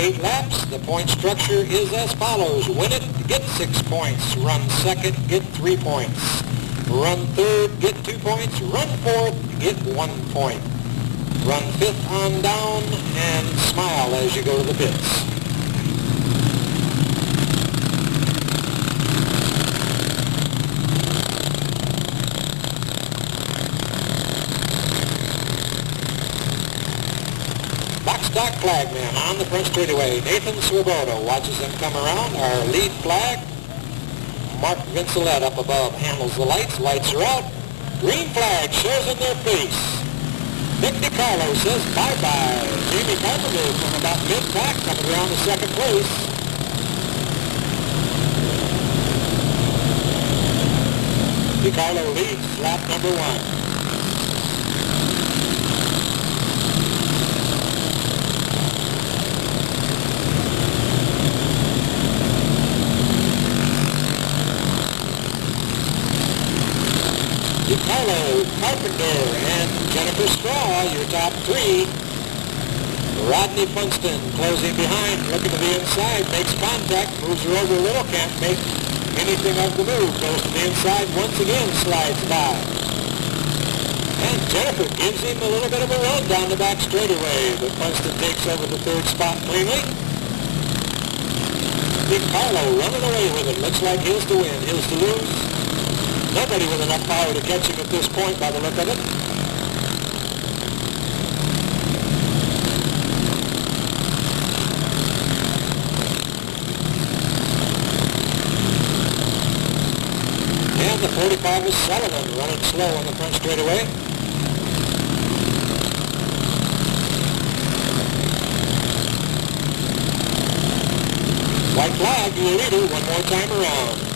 8 laps. The point structure is as follows. Win it, get 6 points. Run second, get 3 points. Run third, get 2 points. Run fourth, get 1 point. Run fifth on down and smile as you go to the pits. Stock flagman on the front straightaway. Nathan Swoboda watches them come around. Our lead flag, Mark Vincelette up above, handles the lights. Lights are out. Green flag shows in their face. Nick DiCarlo says bye-bye. Jamie Carpenter from about mid-pack coming around to second place. DiCarlo leads lap number 1. DiCarlo, Carpenter, and Jennifer Straw, your top 3. Rodney Funston closing behind, looking to the inside, makes contact, moves her over a little, can't make anything of the move, goes to the inside, once again slides by. And Jennifer gives him a little bit of a run down the back straightaway, but Funston takes over the 3rd spot cleanly. DiCarlo running away with it, looks like his to win, his to lose. Nobody with enough power to catch him at this point by the look of it. And the 45 is Sullivan running slow on the front straightaway. White flag, your leader, one more time around.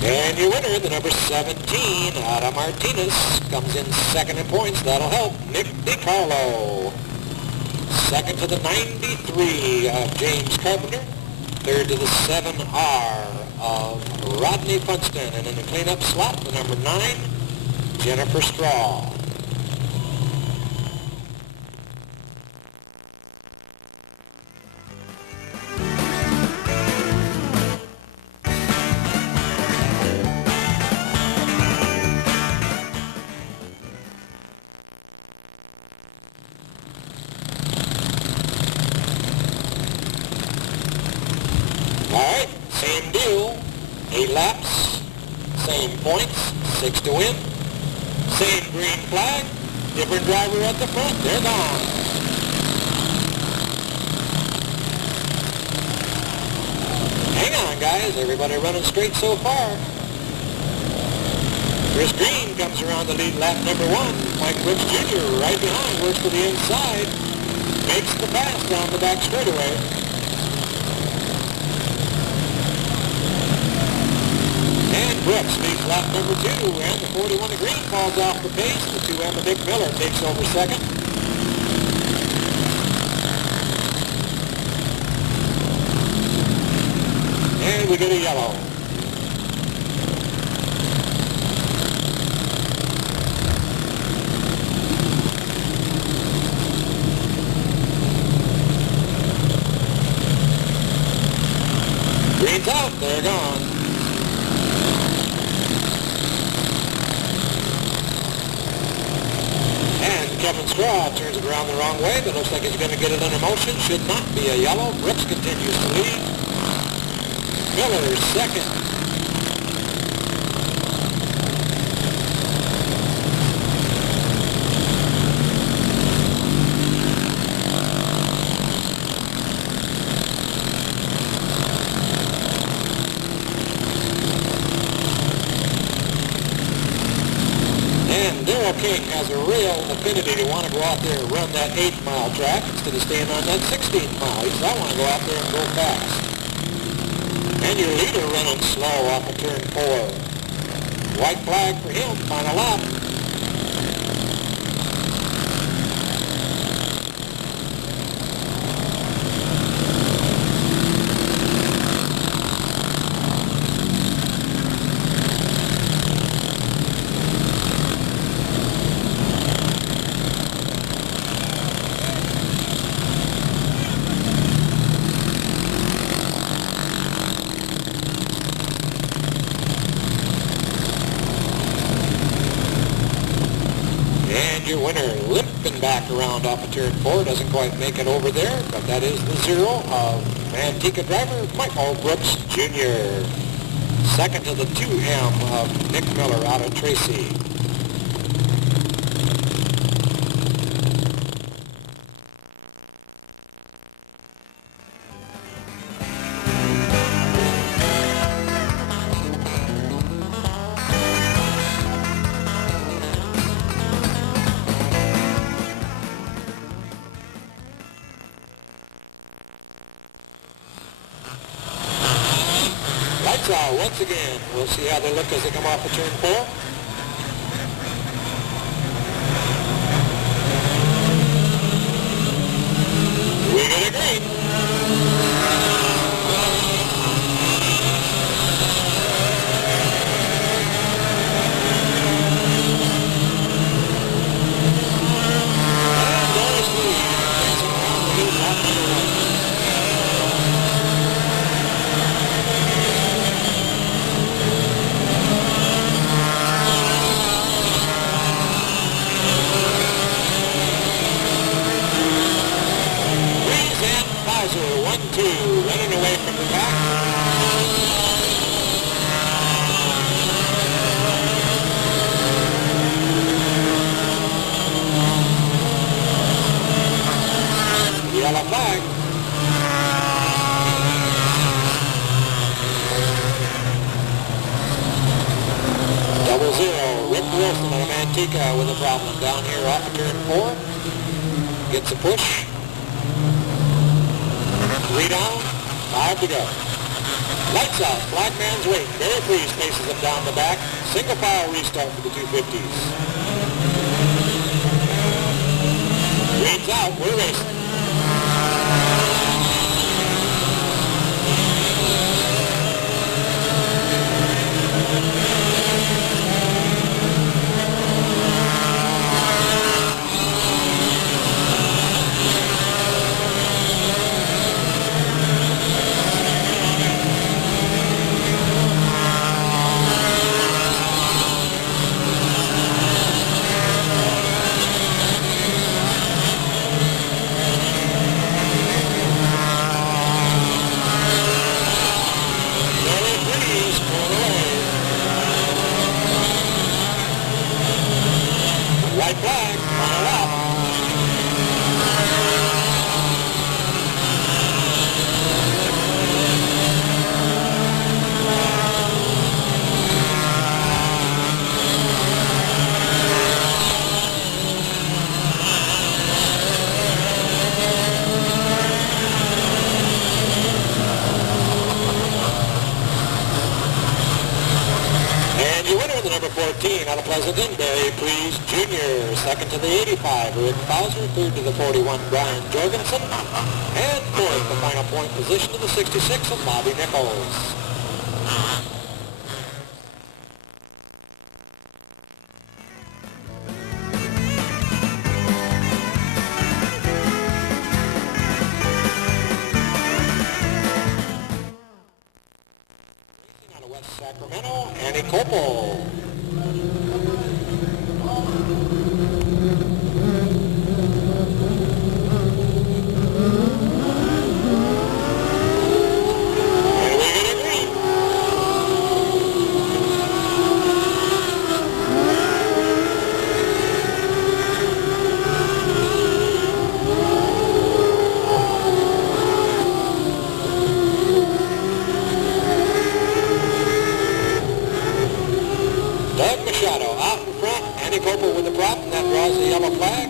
And your winner, the number 17, Ada Martinez, comes in second in points. That'll help. Nick DiCarlo. Second to the 93 of James Carpenter. Third to the 7R of Rodney Funston. And in the cleanup slot, the number 9, Jennifer Straw. Alright, same deal, 8 laps, same points, 6 to win, same green flag, different driver at the front, they're gone. Hang on guys, everybody running straight so far. Chris Green comes around the lead lap number 1, Mike Brooks Jr. right behind, works to the inside, makes the pass down the back straightaway. And Brooks leads lap number 2, and the 41 of Green falls off the pace. The 2M of Dick Miller takes over second. And we get a yellow. Green's out, they're gone. Kevin Straw turns it around the wrong way, but looks like he's going to get it under motion. Should not be a yellow. Brooks continues to lead. Miller second. King has a real affinity to want to go out there and run that 8-mile track instead of staying on that 16th mile. He says, I want to go out there and go fast. And your leader running slow off of turn 4. White flag for him, final lap. your winner, limping back around off of turn 4. Doesn't quite make it over there, but that is the 0 of Manteca driver Michael Brooks Jr. Second to the 2M of Nick Miller out of Tracy. Lights out once again. We'll see how they look as they come off of turn 4. We get a green. And there's Lee, racing around the lead lap number 1. Bowser, 1-2, running away from the back. Yellow flag. Double 0, Rick Wilson out of Manteca with a problem down here off of turn 4. Gets a push. 3 down, 5 to go. Lights out, Black Man's waiting. Barry Freeze paces him down the back. Single file restart for the 250s. Green's out, we're racing. White flag, final lap. And your winner, the number 14 out of Pleasanton, Barry Freeze Jr. Second to the 85, Rick Bowser. Third to the 41, Brian Jorgensen. And fourth, the final point position to the 66 of Bobby Nichols. Racing out of West Sacramento, Annie Copel. Doug Machado out in front. Andy Copel with the prop, and that draws the yellow flag.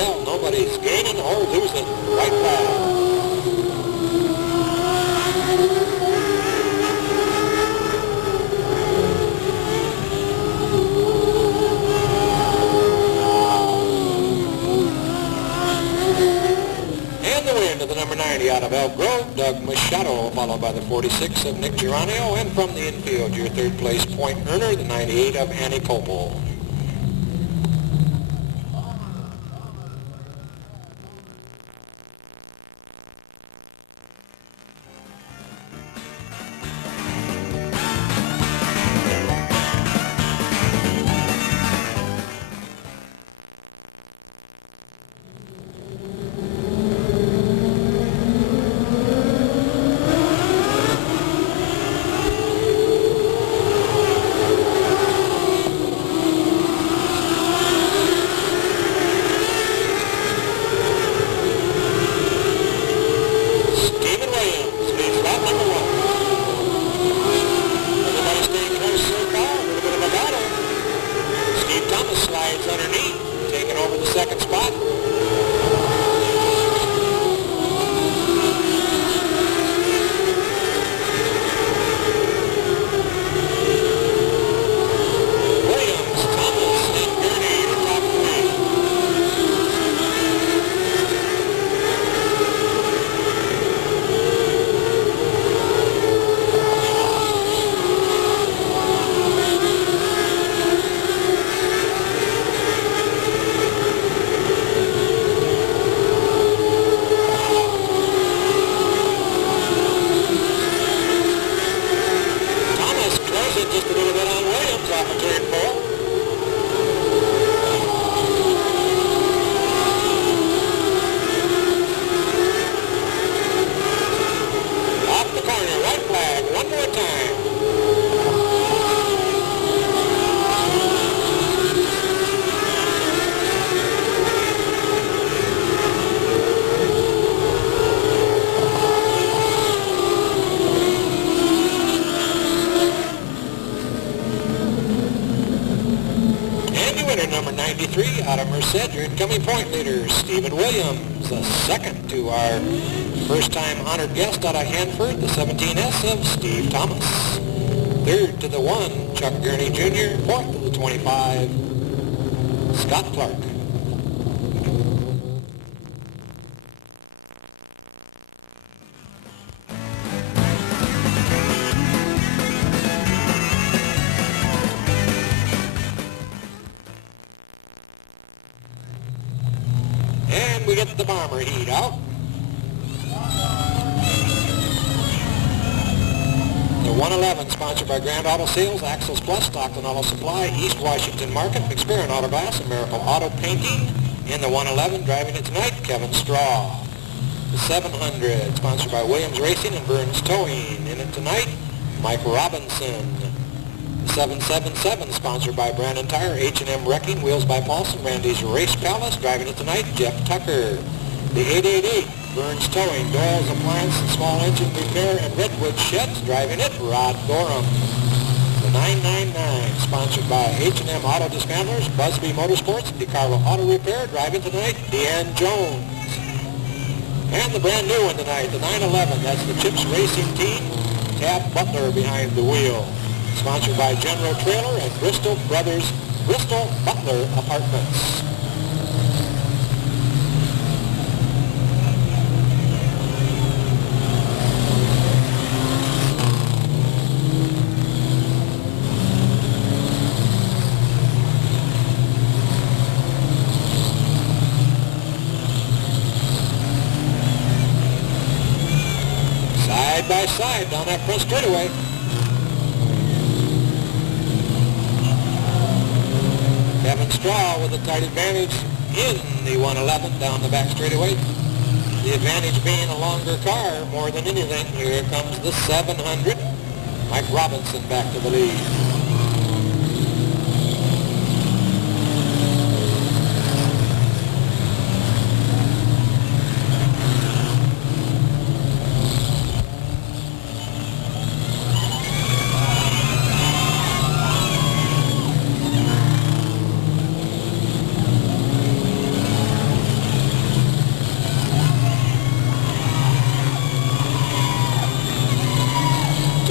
tell. Nobody's gaining or losing. White flag. And the win to the number 90 out of Elk Grove, Doug Machado, followed by the 46 of Nick Geronio, and from the infield, your third place point earner, the 98 of Annie Copel. Second spot. Williams, Thomas, and Gurney, the top three. Just a little bit on Williams off of turn 4. Off the corner, white flag, one more time. Winner number 93 out of Merced, your incoming point leader, Stephen Williams. The second to our first-time honored guest out of Hanford, the 17S of Steve Thomas. Third to the 1, Chuck Gurney Jr. Fourth to the 25, Scott Clark. And we get the bomber heat out. The 111 sponsored by Grand Auto Sales, Axles Plus, Stockton Auto Supply, East Washington Market, McSparran Auto Glass, and Miracle Auto Painting. In the 111 driving it tonight, Kevin Straw. The 700 sponsored by Williams Racing and Burns Towing. In it tonight, Mike Robinson. 777 sponsored by Brandon Tire, H&M Wrecking, Wheels by Paulson, Randy's Race Palace, driving it tonight, Jeff Tucker. The 888, Burns Towing, Doyle's Appliance and Small Engine Repair and Redwood Sheds, driving it, Rod Gorham. The 999, sponsored by H&M Auto Dismantlers, Busby Motorsports, DeCarlo Auto Repair, driving tonight, Deanne Jones. And the brand new one tonight, the 911, that's the Chips Racing Team, Tab Butler behind the wheel. Sponsored by General Trailer and Bristol Brothers, Bristol Butler Apartments. Side by side down that front straightaway. Kevin Straw with a tight advantage in the 111 down the back straightaway. The advantage being a longer car more than anything. Here comes the 700. Mike Robinson back to the lead.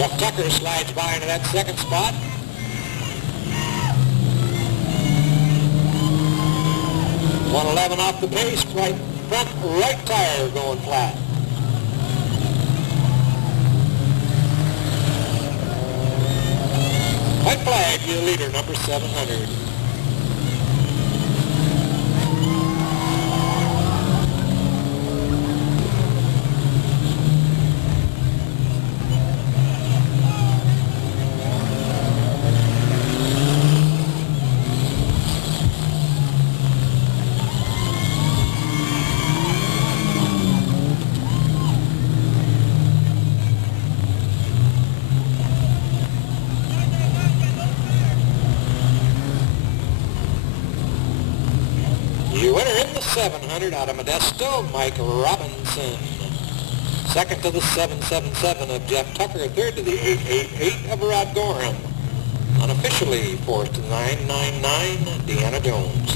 Jeff Tucker slides by into that second spot. .111 off the pace, right front right tire going flat. White flag, your leader, number 700. Your winner in the 700 out of Modesto, Mike Robinson. Second to the 777 of Jeff Tucker. Third to the 888 of Rod Gorham. Unofficially, fourth to the 999, Deanna Jones.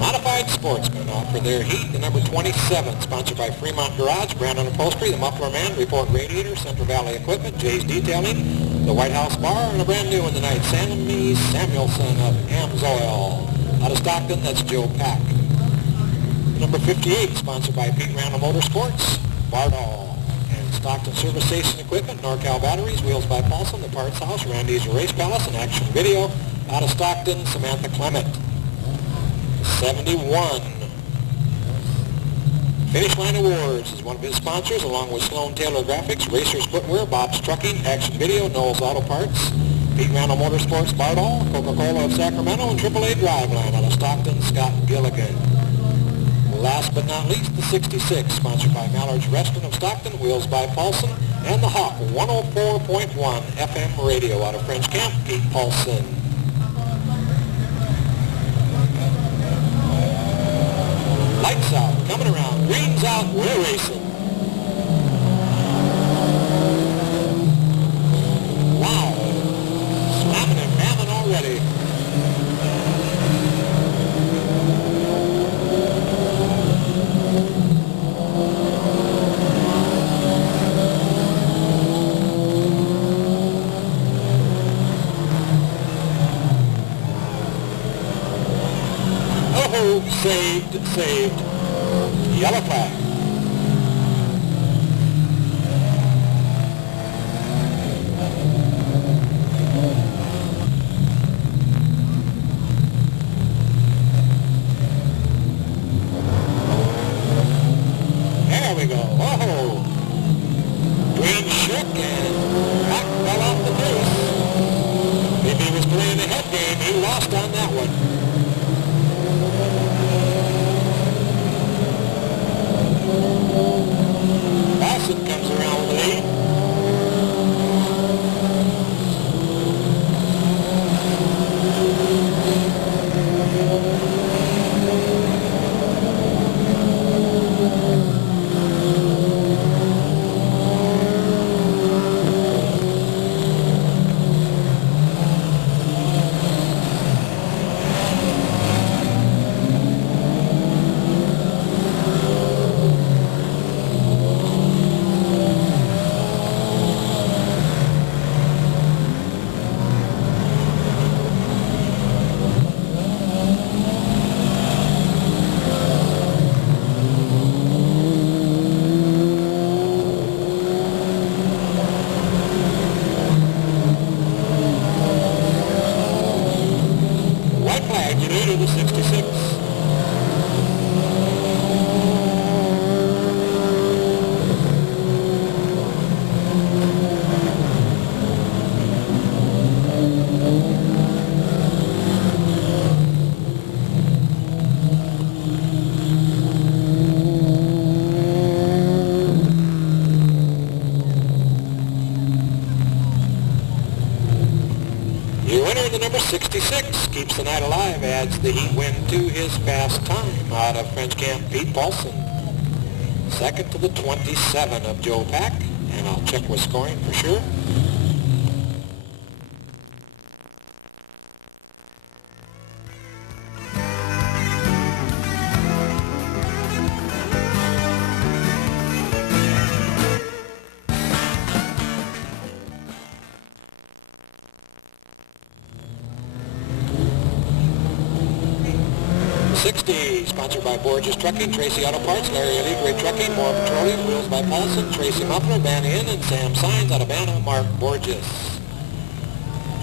Modified Sportsmen offer their heat, the number 27, sponsored by Fremont Garage, Brandon Upholstery, the Muffler Man, Report Radiator, Central Valley Equipment, Jay's Detailing, the White House Bar, and a brand new one tonight, Sammy Samuelson of Amsoil. Out of Stockton, that's Joe Pack. Number 58, sponsored by Pete Randall Motorsports, Bardall, and Stockton Service Station Equipment, NorCal Batteries, Wheels by Paulson, the Parts House, Randy's Race Palace, and Action Video. Out of Stockton, Samantha Clement. 71. Finish Line Awards is one of his sponsors, along with Sloan Taylor Graphics, Racers Footwear, Bob's Trucking, Action Video, Knowles Auto Parts, Pete Randall Motorsports, Bardall, Coca-Cola of Sacramento, and AAA Driveline out of Stockton, Scott Gilligan. Last but not least, the 66, sponsored by Mallard's Restaurant of Stockton, Wheels by Paulson, and the Hawk 104.1 FM radio out of French Camp, Pete Paulson. Lights out, coming around, greens out, we're racing. Wow, slamming and mamming already. Oh, saved. Yellow flag. There we go. Oh, green shook and Rock fell off the base. Maybe he was playing the head game. He lost on that one. Comes around with the lead. Leader, the 66. Your winner in the number 66 keeps the night alive, adds the heat win to his fast time out of French Camp, Pete Paulson. Second to the 27 of Joe Pack, and I'll check with scoring for sure. 60, sponsored by Borges Trucking, Tracy Auto Parts, Larry Elite Ray Trucking, More Petroleum, Wheels by Paulson, Tracy Muffler, Van Inn, and Sam Signs out of Banna, Mark Borges.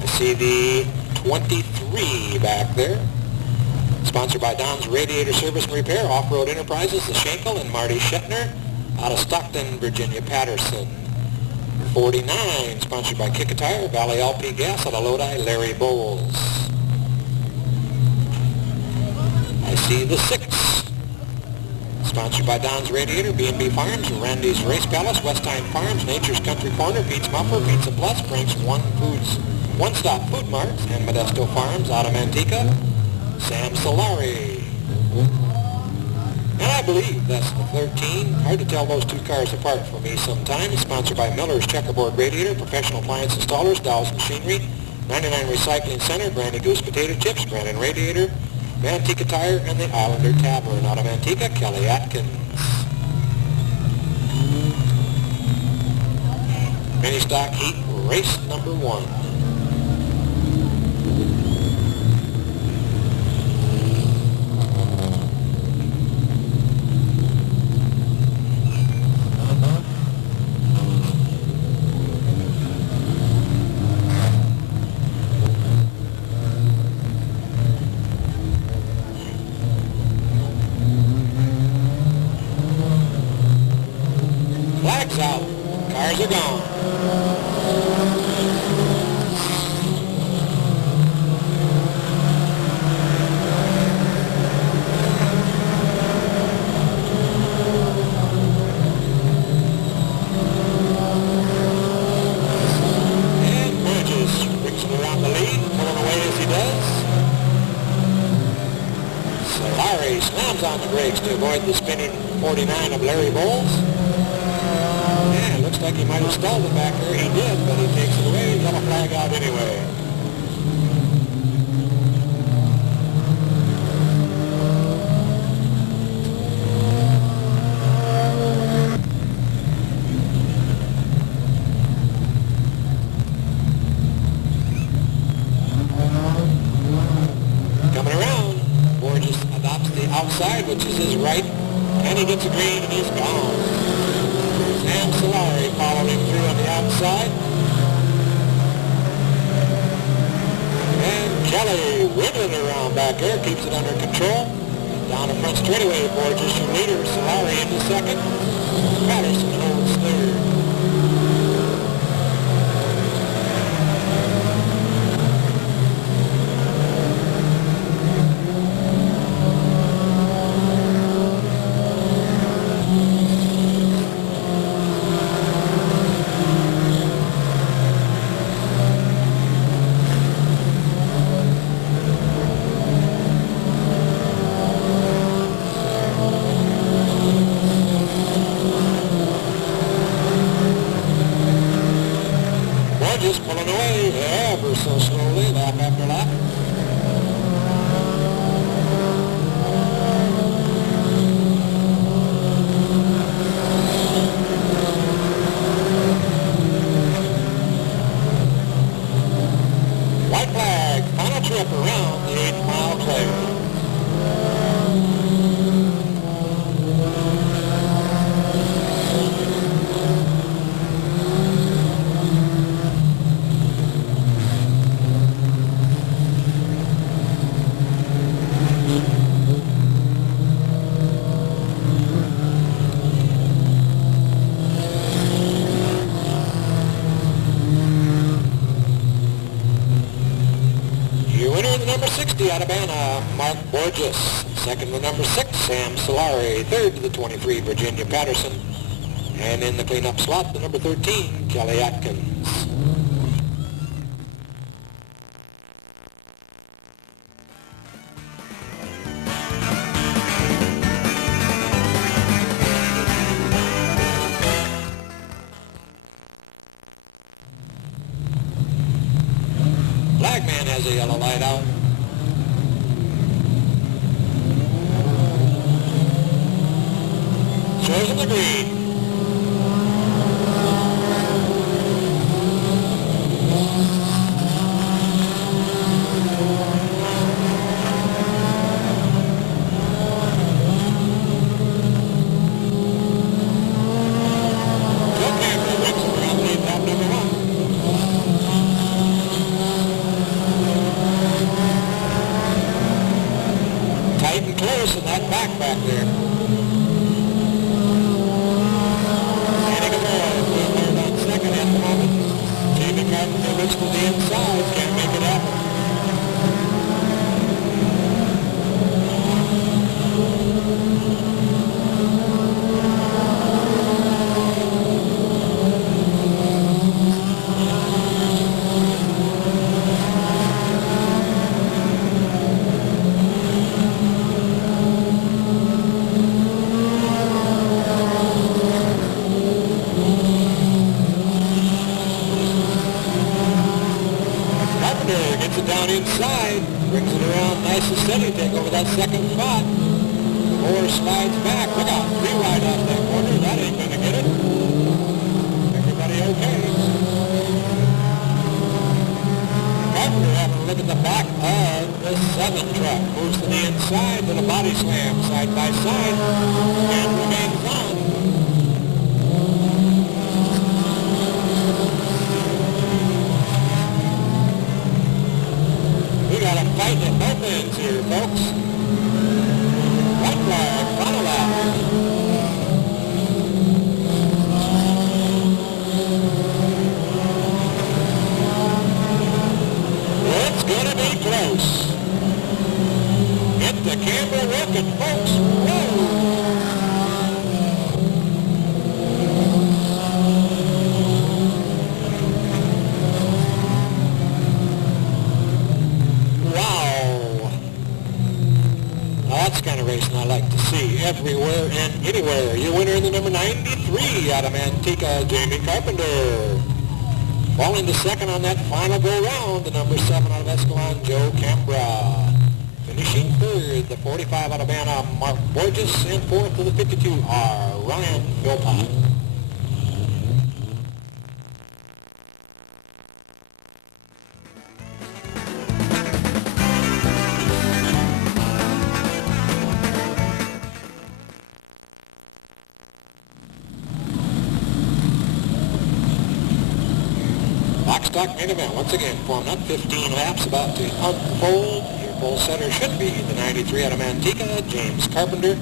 I see the 23 back there. Sponsored by Don's Radiator Service and Repair, Off-Road Enterprises, the Schenkel, and Marty Shetner out of Stockton, Virginia Patterson. 49, sponsored by Kick a Tire, Valley LP Gas out of Lodi, Larry Bowles. I see the 6, sponsored by Don's Radiator, B&B Farms, Randy's Race Palace, Westtime Farms, Nature's Country Corner, Pete's Muffler, Pizza Plus, Frank's One Stop Food Marts, and Modesto Farms out of Manteca, Sam Solari. And I believe that's the 13. Hard to tell those two cars apart for me sometimes. Sponsored by Miller's Checkerboard Radiator, Professional Appliance Installers, Dow's Machinery, 99 Recycling Center, Granny Goose Potato Chips, Brandon Radiator, Manteca Tire, and the Islander Tavern out of Manteca, Kelly Atkins. Mini Stock Heat Race number 1. Flags out. Cars are gone. And Burgess ricking around the lead, pulling away as he does. Solari slams on the brakes to avoid the spinning 49 of Larry Bowles. Looks like he might have stalled it back there. He did, but he takes it away. Yellow flag out anyway. Coming around, Borges adopts the outside, which is his right, and he gets a green and he's gone. Sam Solari following him through on the outside. And Kelly wiggling around back there, keeps it under control. Down the front straightaway, Borges your leader, Solari into second. Patterson holds third. Just pulling away ever so slowly, lap after lap. White flag, final trip around the 8-mile clear. Number 60 out of Banna, Mark Borges. Second to number 6, Sam Solari. Third to the 23, Virginia Patterson. And in the cleanup slot, the number 13, Kelly Atkins. Flagman has a yellow light out. Shows him the green. back there. Danny Gabor will third on second at the moment. Jamie Carpenter looks to the inside, can't make it happen. Gets it down inside, brings it around nice and steady, take over that second spot. Moore slides back. Look out, free ride off that corner. That ain't going to get it. Everybody okay. Carpenter having a look at the back of the 7 truck. Moves to the inside, little body slam, side by side, and remains on. Got a fight at both ends here, folks. White flag, final lap. It's going to be close. Get the camera working, folks. Whoa! That's the kind of racing I like to see everywhere and anywhere. Your winner in the number 93 out of Manteca, Jamie Carpenter. Falling to second on that final go-round, the number 7 out of Escalon, Joe Cambra. Finishing third, the 45 out of Banna, Mark Borges, and fourth to the 52 are Ryan Philpott. Stock main event once again formed up 15 laps about to unfold. Your pole setter should be the 93 out of Manteca, James Carpenter,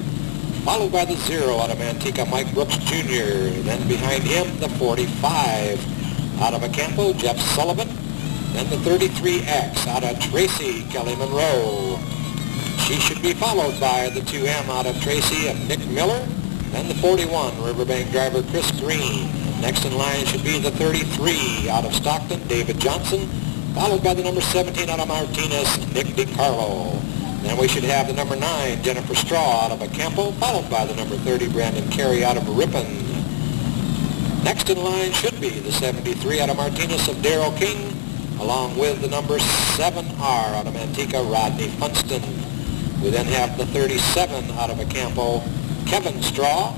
followed by the 0 out of Manteca, Mike Brooks Jr. Then behind him the 45 out of Acampo, Jeff Sullivan. Then the 33X out of Tracy, Kelly Monroe. She should be followed by the 2M out of Tracy of Nick Miller. Then the 41 Riverbank driver Chris Green. Next in line should be the 33 out of Stockton, David Johnson, followed by the number 17 out of Martinez, Nick DiCarlo. Then we should have the number 9, Jennifer Straw out of Acampo, followed by the number 30, Brandon Carey out of Ripon. Next in line should be the 73 out of Martinez of Darrell King, along with the number 7R out of Manteca, Rodney Funston. We then have the 37 out of Acampo, Kevin Straw.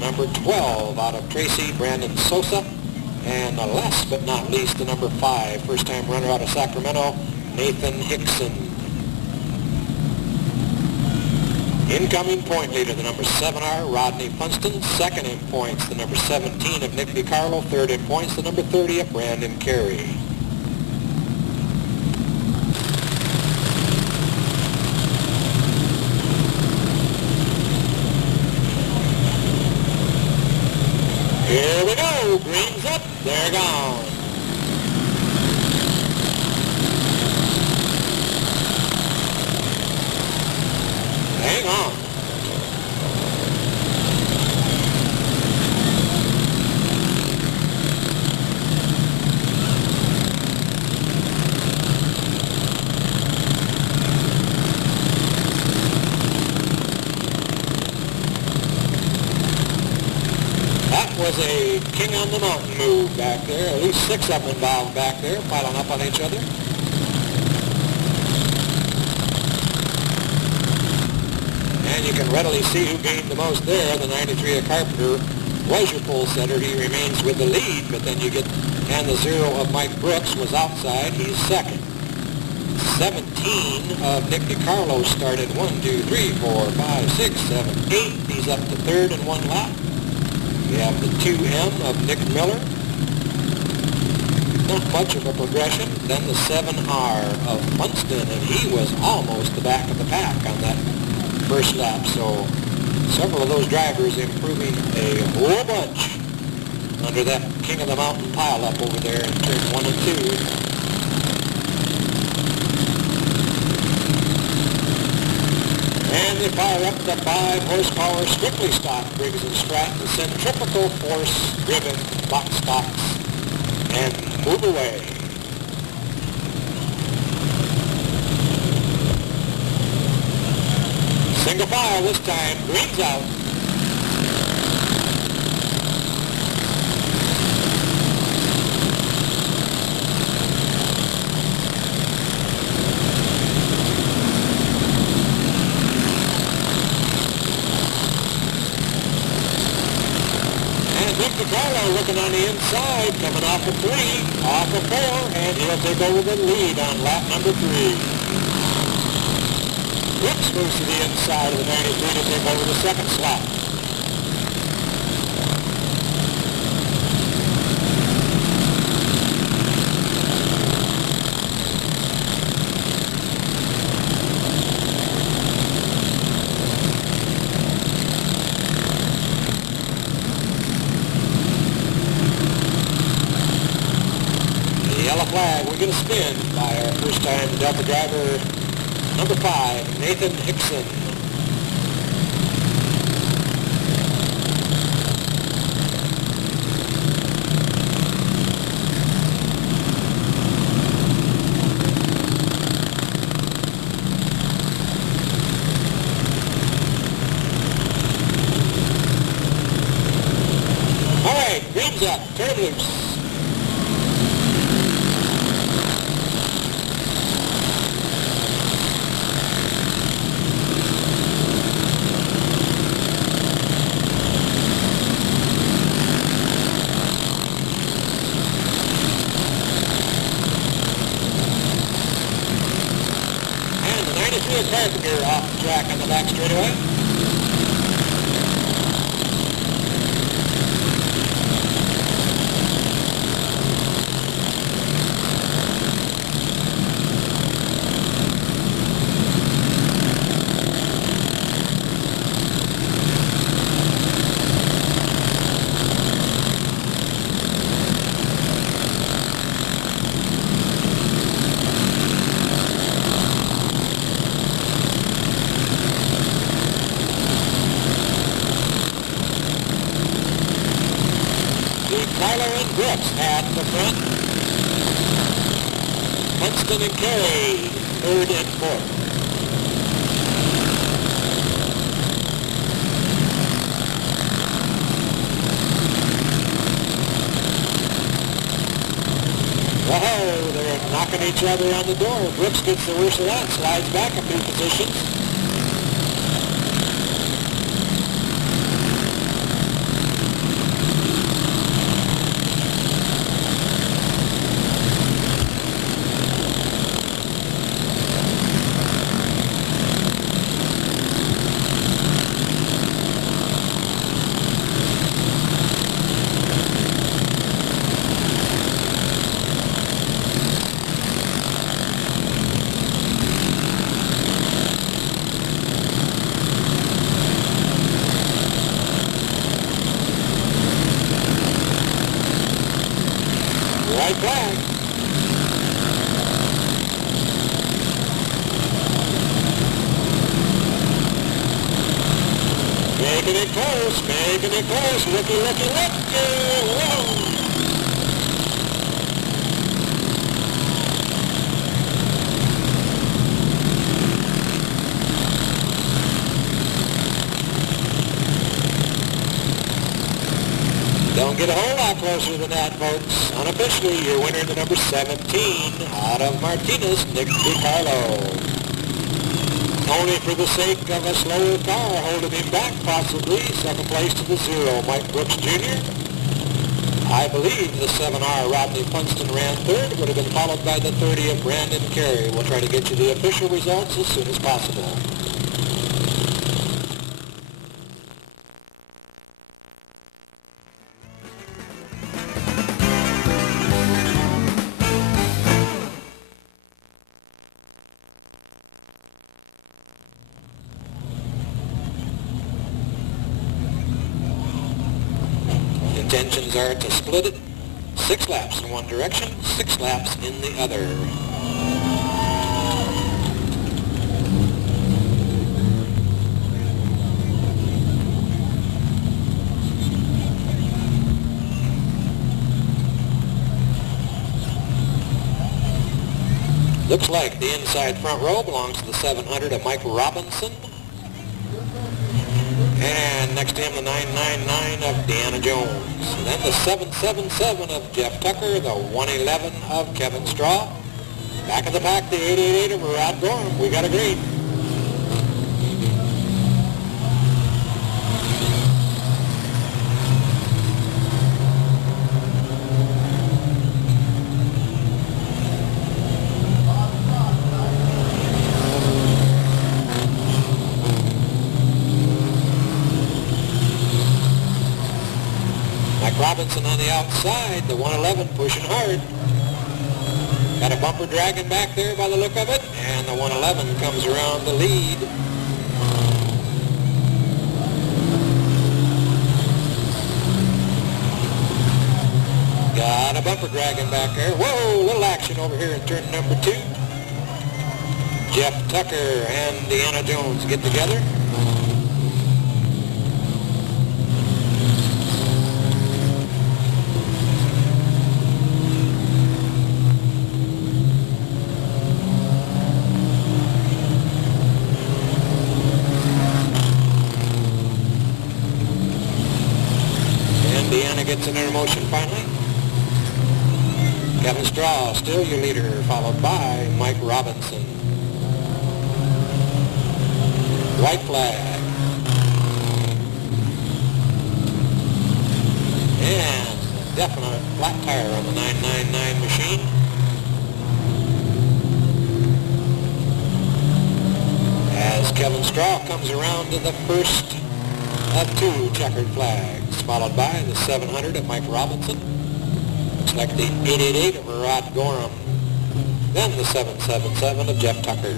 Number 12 out of Tracy, Brandon Sosa. And last but not least, the number 5, first-time runner out of Sacramento, Nathan Hickson. Incoming point leader, the number 7R, Rodney Funston. Second in points, the number 17 of Nick DiCarlo. Third in points, the number 30 of Brandon Carey. Here we go, green's up, they're gone. Hang on. Was a king on the mountain move back there. At least 6 of them involved back there, piling up on each other. And you can readily see who gained the most there. The 93 of Carpenter was your pole setter. He remains with the lead, but then you get, and the 0 of Mike Brooks was outside. He's second. 17 of Nick DiCarlo started 1, 2, 3, 4, 5, 6, 7, 8. He's up to third in 1 lap. We have the 2M of Nick Miller. Not much of a progression. Then the 7R of Funston, and he was almost the back of the pack on that first lap. So several of those drivers improving a whole bunch under that King of the Mountain pile-up over there in turn 1 and 2. And they fire up the 5 horsepower strictly stock Briggs & Stratton centrifugal force driven box stocks and move away. Single file this time, green's out. Carlo looking on the inside, coming off of 3, off of 4, and he'll take over the lead on lap number 3. Brooks moves to the inside of the 93 to take over the second slot. Yellow flag, we're going to spin by our first-time Delta driver, number 5, Nathan Hickson. All right, green's up, turn loose. Carpenter off the track on the back straightaway. Tyler and Brooks at the front. Funston and Carey, 3rd and 4th. Whoa, they're knocking each other on the door. Brooks gets the worst of that, slides back a few positions. White flag. Making it close, making it close. Looky, looky, looky. Whoa. Don't get a whole lot closer than that, folks. Unofficially, your winner in the number 17 out of Martinez, Nick DiCarlo. Only for the sake of a slower car holding him back, possibly. Second place to the 0, Mike Brooks Jr. I believe the 7R Rodney Funston ran 3rd, would have been followed by the 30 of Brandon Carey. We'll try to get you the official results as soon as possible. Intentions are to split it 6 laps in one direction, 6 laps in the other. Looks like the inside front row belongs to the 700 of Mike Robinson. And next to him, the 999 of Deanna Jones. And then the 777 of Jeff Tucker, the 111 of Kevin Straw. Back of the pack, the 888 of Rod Gorham. We got a green. Robinson on the outside, the 111 pushing hard. Got a bumper dragging back there by the look of it, and the 111 comes around the lead. Got a bumper dragging back there. Whoa, little action over here in turn number 2. Jeff Tucker and Deanna Jones get together. Deanna gets in her motion finally. Kevin Straw, still your leader, followed by Mike Robinson. White flag. And a definite flat tire on the 999 machine. As Kevin Straw comes around to the first of 2 checkered flags, followed by the 700 of Mike Robinson. Looks like the 888 of Rod Gorham. Then the 777 of Jeff Tucker.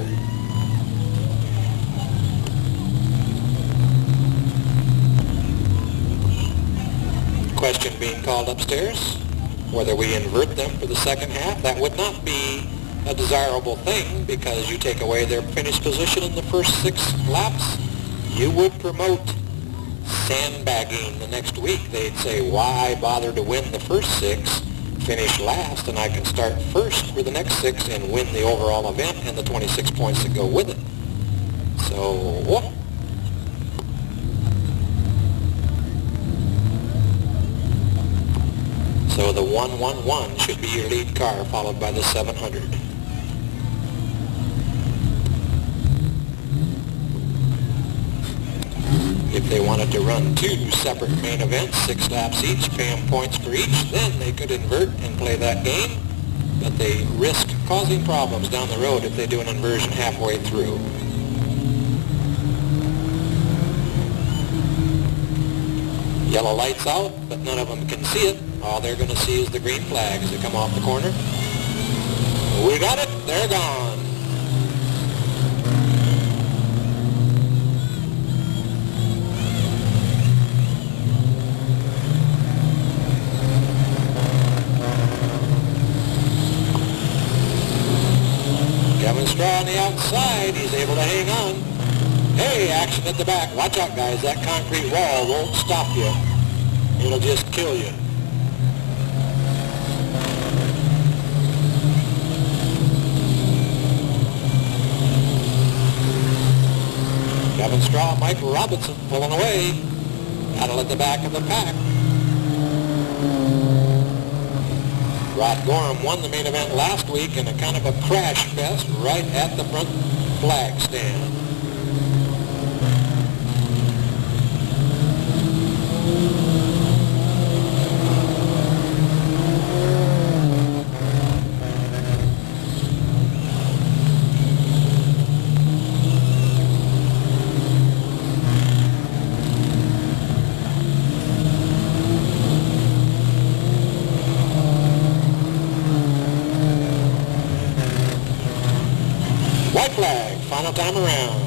Question being called upstairs, whether we invert them for the second half. That would not be a desirable thing because you take away their finish position in the first 6 laps. You would promote sandbagging the next week. They'd say, why bother to win the first 6, finish last, and I can start first for the next 6 and win the overall event and the 26 points that go with it. So, so the 111 should be your lead car, followed by the 700. If they wanted to run 2 separate main events, 6 laps each, pay them points for each, then they could invert and play that game. But they risk causing problems down the road if they do an inversion halfway through. Yellow lights out, but none of them can see it. All they're going to see is the green flag as they come off the corner. We got it. They're gone. Kevin Straw on the outside, he's able to hang on. Hey, action at the back. Watch out, guys. That concrete wall won't stop you. It'll just kill you. Kevin Straw, Mike Robinson pulling away. Battle at the back of the pack. Rod Gorham won the main event last week in a kind of a crash fest right at the front flag stand. White flag, final time around.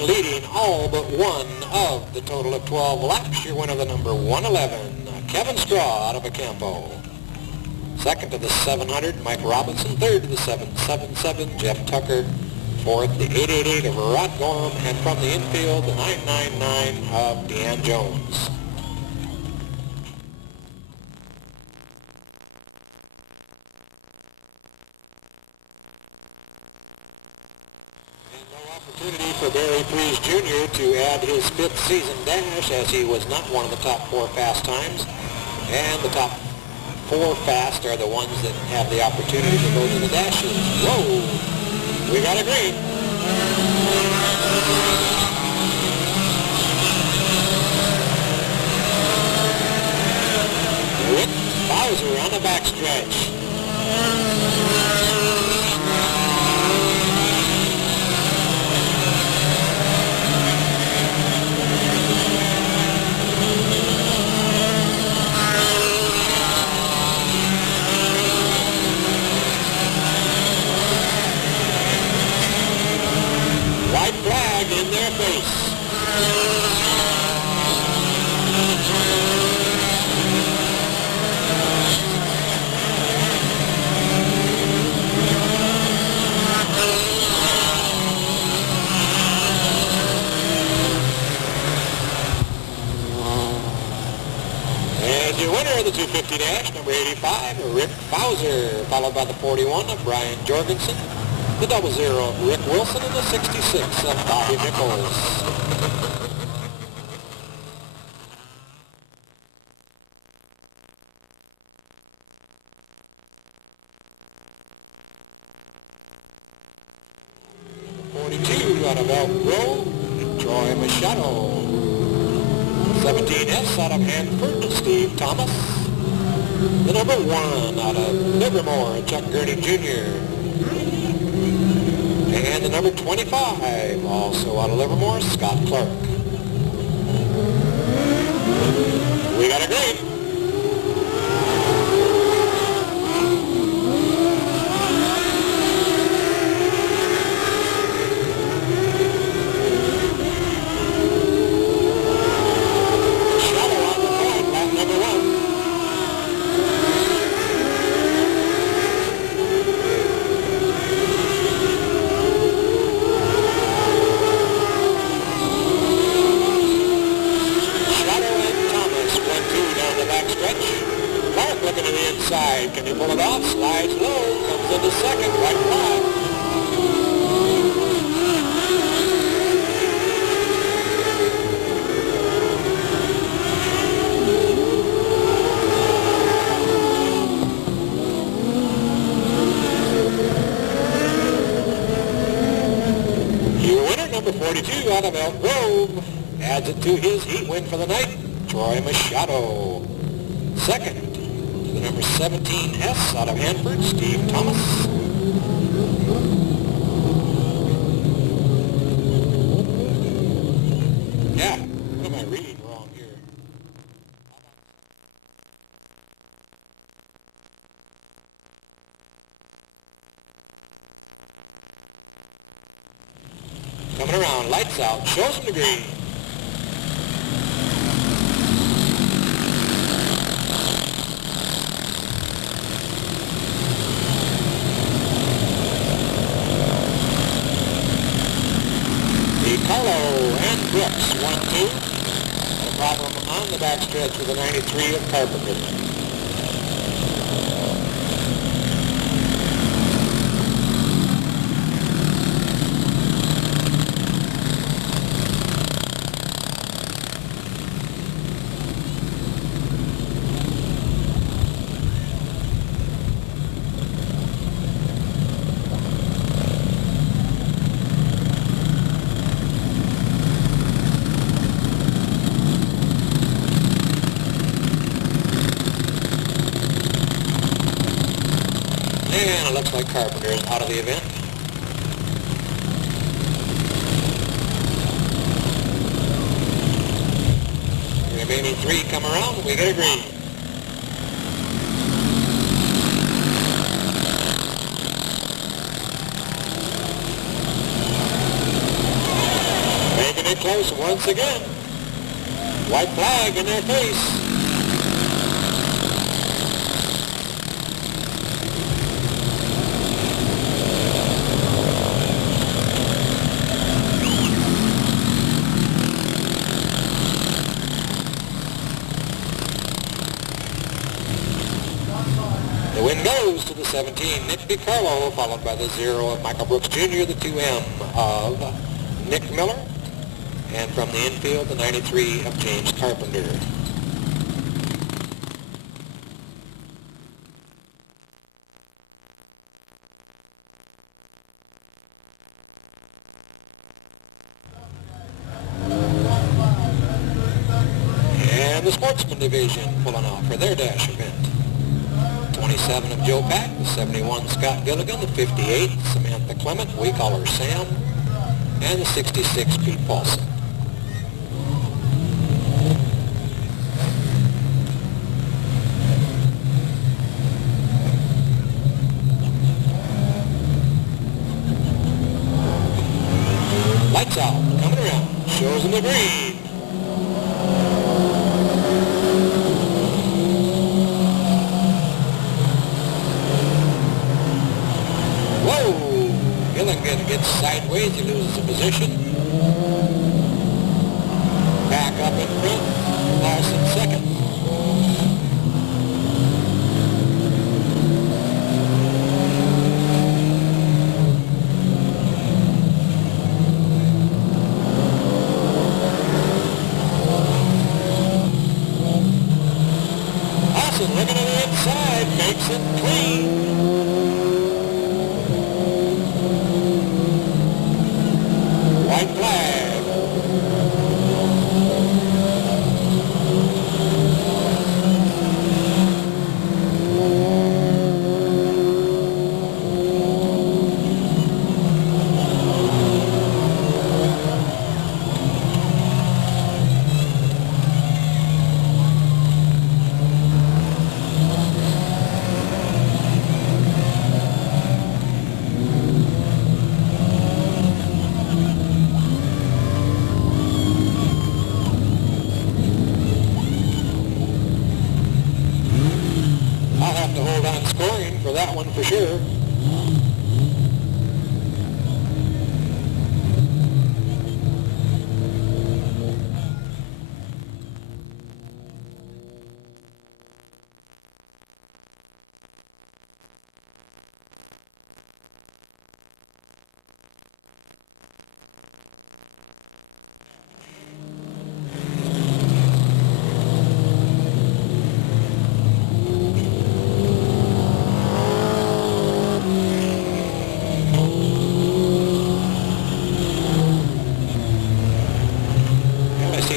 and leading all but one of the total of 12 laps, your winner, the number 111, Kevin Straw out of Acampo. Second to the 700, Mike Robinson. Third to the 777, Jeff Tucker. Fourth, the 888 of Rod Gorham. And from the infield, the 999 of Deanne Jones. And no opportunity for Barry Freese Jr. to add his fifth season dash, as he was not one of the top 4 fast times. And the top 4 fast are the ones that have the opportunity to go to the dashes. Whoa, we got a green. Rick Bowser on the backstretch. White flag in their face. And your winner of the 250 dash, number 85, Rick Bowser, followed by the 41 of Brian Jorgensen, the 00 of Rick Wilson, and the 66 of Bobby Nichols. Number 42 out of Elk Grove, Troy Machado. 17S out of Hanford, Steve Thomas. The number 1 out of Livermore, Chuck Gurney Jr. And the number 25, also out of Livermore, Scott Clark. We got a green. Shadow on the point, lap number 1. Clark looking to the inside. Can he pull it off? Slides low. Comes into second. White flag. Your winner, number 42 out of Elk Grove, adds it to his heat win for the night, Troy Machado. Second to the number 17S out of Hanford, Steve Thomas. Yeah, what am I reading wrong here? Coming around, lights out, shows him the green. Carlo and Brooks, 1-2. No problem on the backstretch with the 93 of Carpenter. And it looks like Carpenter is out of the event. The remaining 3 come around, we get a green. close once again. White flag in their face. The win goes to the 17, Nick DiCarlo, followed by the 0 of Michael Brooks Jr., the 2M of Nick Miller, and from the infield, the 93 of James Carpenter. And the Sportsman Division pulling off for their dash event. 27 of Joe Pack, the 71 Scott Gilligan, the 58 Samantha Clement, we call her Sam, and the 66 Pete Paulson. Lights out, coming around, shows them the green. Whoa! Gilligan gets sideways, he loses a position. Back up in front, Larson second. Larson looking to the inside, makes it clean. White flag. I'll have to hold on scoring for that one for sure.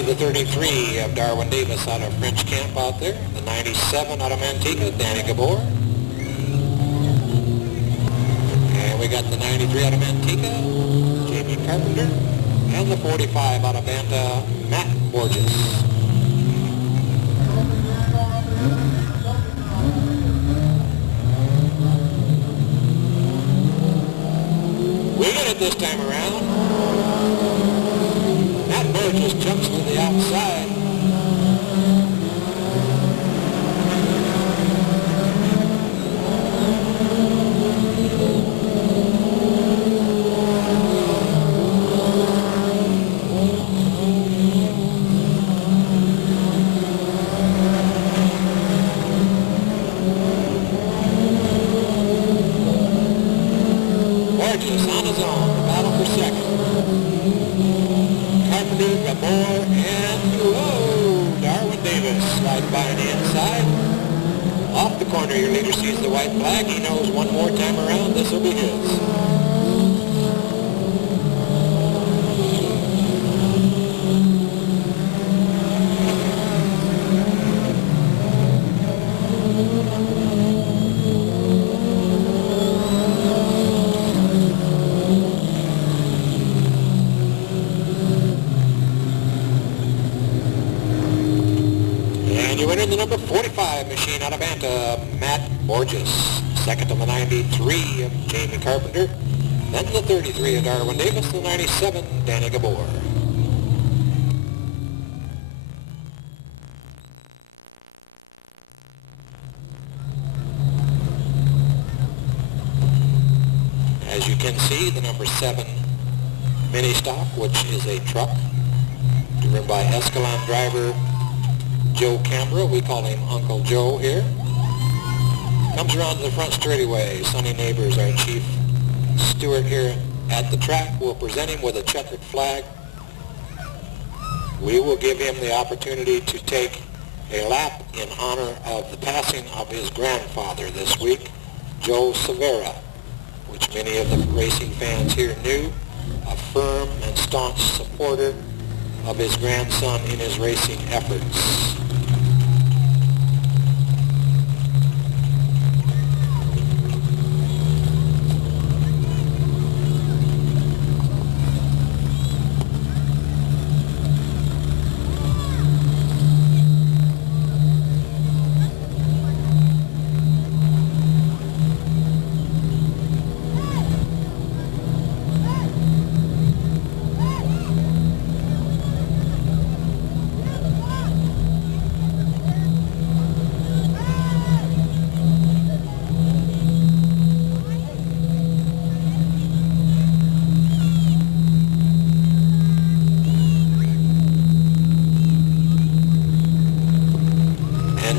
The 33 of Darwin Davis out of French Camp out there. The 97 out of Manteca, Danny Gabor. And we got the 93 out of Manteca, Jamie Carpenter. And the 45 out of Banta, Matt Borges. We get it this time around. Matt Borges jumps to the outside. Borges on his own, the battle for second. Carpenter, Gabor, and whoa, Darwin Davis slides by on the inside. Off the corner, your leader sees the white flag. He knows one more time around, this will be his. And you enter the number 45 machine out of Banta, Matt Borges. Second to the 93 of Jamie Carpenter. Then the 33 of Darwin Davis, the 97, Danny Gabor. can see the number 7 mini stock, which is a truck driven by Escalon driver Joe Canberra. We call him Uncle Joe here. Comes around to the front straightaway. Sonny Neighbors, our chief steward here at the track, will present him with a checkered flag. We will give him the opportunity to take a lap in honor of the passing of his grandfather this week, Joe Severa, which many of the racing fans here knew, a firm and staunch supporter of his grandson in his racing efforts.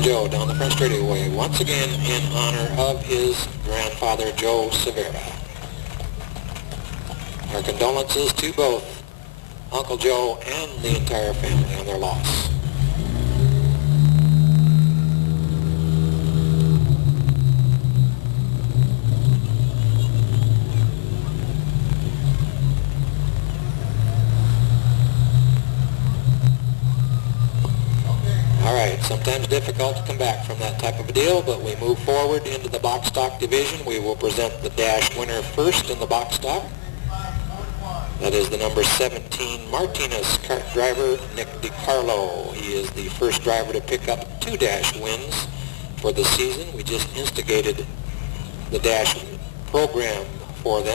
Joe down the front straightaway, once again in honor of his grandfather, Joe Severa. Our condolences to both Uncle Joe and the entire family on their loss. Sometimes difficult to come back from that type of a deal, but we move forward into the box stock division. We will present the dash winner first in the box stock. That is the number 17 Martinez kart driver, Nick DiCarlo. He is the first driver to pick up 2 dash wins for the season. We just instigated the dash program for them.